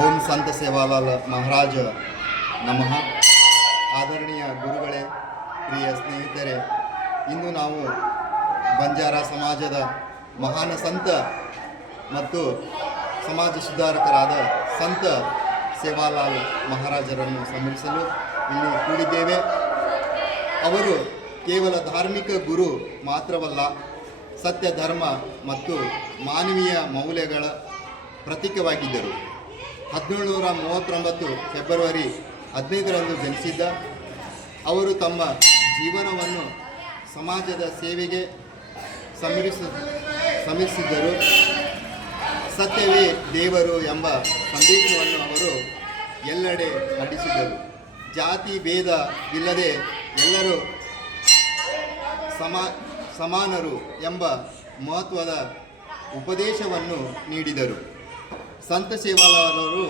ಓಂ ಸಂತ ಸೇವಾಲಾಲ್ ಮಹಾರಾಜ ನಮಃ. ಆದರಣೀಯ ಗುರುಗಳೇ, ಪ್ರಿಯ ಸ್ನೇಹಿತರೆ, ಇಂದು ನಾವು ಬಂಜಾರ ಸಮಾಜದ ಮಹಾನ್ ಸಂತ ಮತ್ತು ಸಮಾಜ ಸುಧಾರಕರಾದ ಸಂತ ಸೇವಾಲಾಲ್ ಮಹಾರಾಜರನ್ನು ಸ್ಮರಿಸಲು ಇಲ್ಲಿ ಕೂಡಿದ್ದೇವೆ. ಅವರು ಕೇವಲ ಧಾರ್ಮಿಕ ಗುರು ಮಾತ್ರವಲ್ಲ, ಸತ್ಯ, ಧರ್ಮ ಮತ್ತು ಮಾನವೀಯ ಮೌಲ್ಯಗಳ ಪ್ರತೀಕವಾಗಿದ್ದರು. 1739 ಫೆಬ್ರವರಿ 15ರಂದು ಜನಿಸಿದ್ದ ಅವರು ತಮ್ಮ ಜೀವನವನ್ನು ಸಮಾಜದ ಸೇವೆಗೆ ಸಮರ್ಪಿಸಿದ್ದರು. ಸತ್ಯವೇ ದೇವರು ಎಂಬ ಸಂದೇಶವನ್ನು ಅವರು ಎಲ್ಲೆಡೆ ಹರಡಿಸಿದರು. ಜಾತಿ ಭೇದವಿಲ್ಲದೆ ಎಲ್ಲರೂ ಸಮಾನರು ಎಂಬ ಮಹತ್ವದ ಉಪದೇಶವನ್ನು ನೀಡಿದರು. ಸಂತ ಸೇವಾಲಾಲರು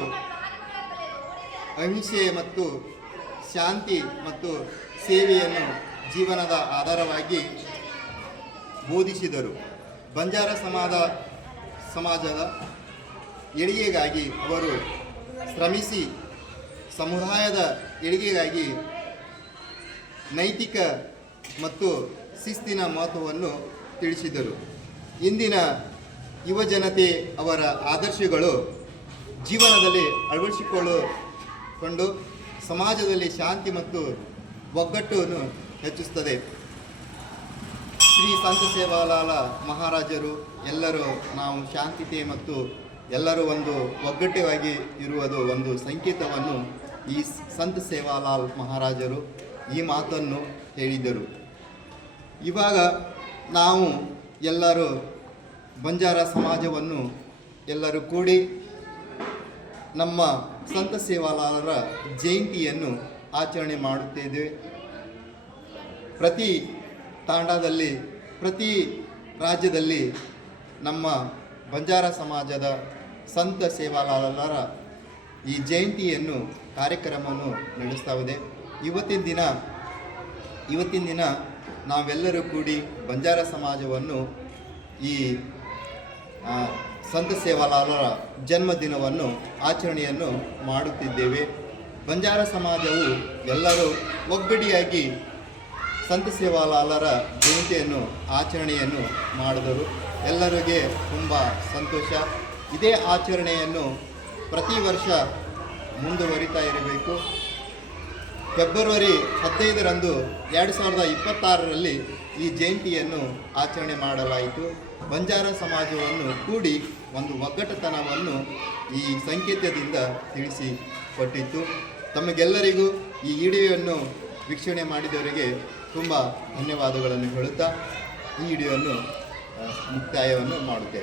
ಅಹಿಂಸೆ ಮತ್ತು ಶಾಂತಿ ಮತ್ತು ಸೇವೆಯನ್ನು ಜೀವನದ ಆಧಾರವಾಗಿ ಬೋಧಿಸಿದರು. ಬಂಜಾರ ಸಮಾಜದ ಏಳಿಗೆಗಾಗಿ ಅವರು ಶ್ರಮಿಸಿ ಸಮುದಾಯದ ಏಳಿಗೆಗಾಗಿ ನೈತಿಕ ಮತ್ತು ಶಿಸ್ತಿನ ಮಹತ್ವವನ್ನು ತಿಳಿಸಿದರು. ಇಂದಿನ ಯುವಜನತೆ ಅವರ ಆದರ್ಶಗಳು ಜೀವನದಲ್ಲಿ ಅಳವಡಿಸಿಕೊಂಡು ಸಮಾಜದಲ್ಲಿ ಶಾಂತಿ ಮತ್ತು ಒಗ್ಗಟ್ಟನ್ನು ಹೆಚ್ಚಿಸುತ್ತದೆ. ಶ್ರೀ ಸಂತ ಸೇವಾಲಾಲ ಮಹಾರಾಜರು ಎಲ್ಲರೂ ನಾವು ಶಾಂತಿತೆ ಮತ್ತು ಎಲ್ಲರೂ ಒಂದು ಒಗ್ಗಟ್ಟವಾಗಿ ಇರುವುದು ಒಂದು ಸಂಕೇತವನ್ನು ಈ ಸಂತ ಸೇವಾಲಾಲ್ ಮಹಾರಾಜರು ಈ ಮಾತನ್ನು ಹೇಳಿದರು. ಇವಾಗ ನಾವು ಎಲ್ಲರೂ ಬಂಜಾರ ಸಮಾಜವನ್ನು ಎಲ್ಲರೂ ಕೂಡಿ ನಮ್ಮ ಸಂತ ಸೇವಾಲಾಲರ ಜಯಂತಿಯನ್ನು ಆಚರಣೆ ಮಾಡುತ್ತಿದ್ದೇವೆ. ಪ್ರತಿ ತಾಂಡದಲ್ಲಿ, ಪ್ರತಿ ರಾಜ್ಯದಲ್ಲಿ ನಮ್ಮ ಬಂಜಾರ ಸಮಾಜದ ಸಂತ ಸೇವಾಲಾಲರ ಈ ಜಯಂತಿಯನ್ನು ಕಾರ್ಯಕ್ರಮವನ್ನು ನಡೆಸ್ತಾವಿದೆ. ಇವತ್ತಿನ ದಿನ ನಾವೆಲ್ಲರೂ ಕೂಡಿ ಬಂಜಾರ ಸಮಾಜವನ್ನು ಈ ಸಂತ ಸೇವಾಲಾಲರ ಜನ್ಮದಿನವನ್ನು ಆಚರಣೆಯನ್ನು ಮಾಡುತ್ತಿದ್ದೇವೆ. ಬಂಜಾರ ಸಮಾಜವು ಎಲ್ಲರೂ ಒಗ್ಗಟ್ಟಿಯಾಗಿ ಸಂತ ಸೇವಾಲಾಲರ ಜಯಂತಿಯನ್ನು ಆಚರಣೆಯನ್ನು ಮಾಡಿದರು. ಎಲ್ಲರಿಗೆ ತುಂಬ ಸಂತೋಷ. ಇದೇ ಆಚರಣೆಯನ್ನು ಪ್ರತಿ ವರ್ಷ ಮುಂದುವರಿತಾ ಇರಬೇಕು. ಫೆಬ್ರವರಿ 15ರಂದು 2026ರಲ್ಲಿ ಈ ಜಯಂತಿಯನ್ನು ಆಚರಣೆ ಮಾಡಲಾಯಿತು. ಬಂಜಾರ ಸಮಾಜವನ್ನು ಕೂಡಿ ಒಂದು ಒಗ್ಗಟ್ಟುತನವನ್ನು ಈ ಸಂಕೇತದಿಂದ ತಿಳಿಸಿಕೊಟ್ಟಿತ್ತು. ತಮಗೆಲ್ಲರಿಗೂ ಈ ವಿಡಿಯೋವನ್ನು ವೀಕ್ಷಣೆ ಮಾಡಿದವರಿಗೆ ತುಂಬ ಧನ್ಯವಾದಗಳನ್ನು ಹೇಳುತ್ತಾ ಈ ವಿಡಿಯೋವನ್ನು ಮುಕ್ತಾಯವನ್ನು ಮಾಡುತ್ತೇವೆ.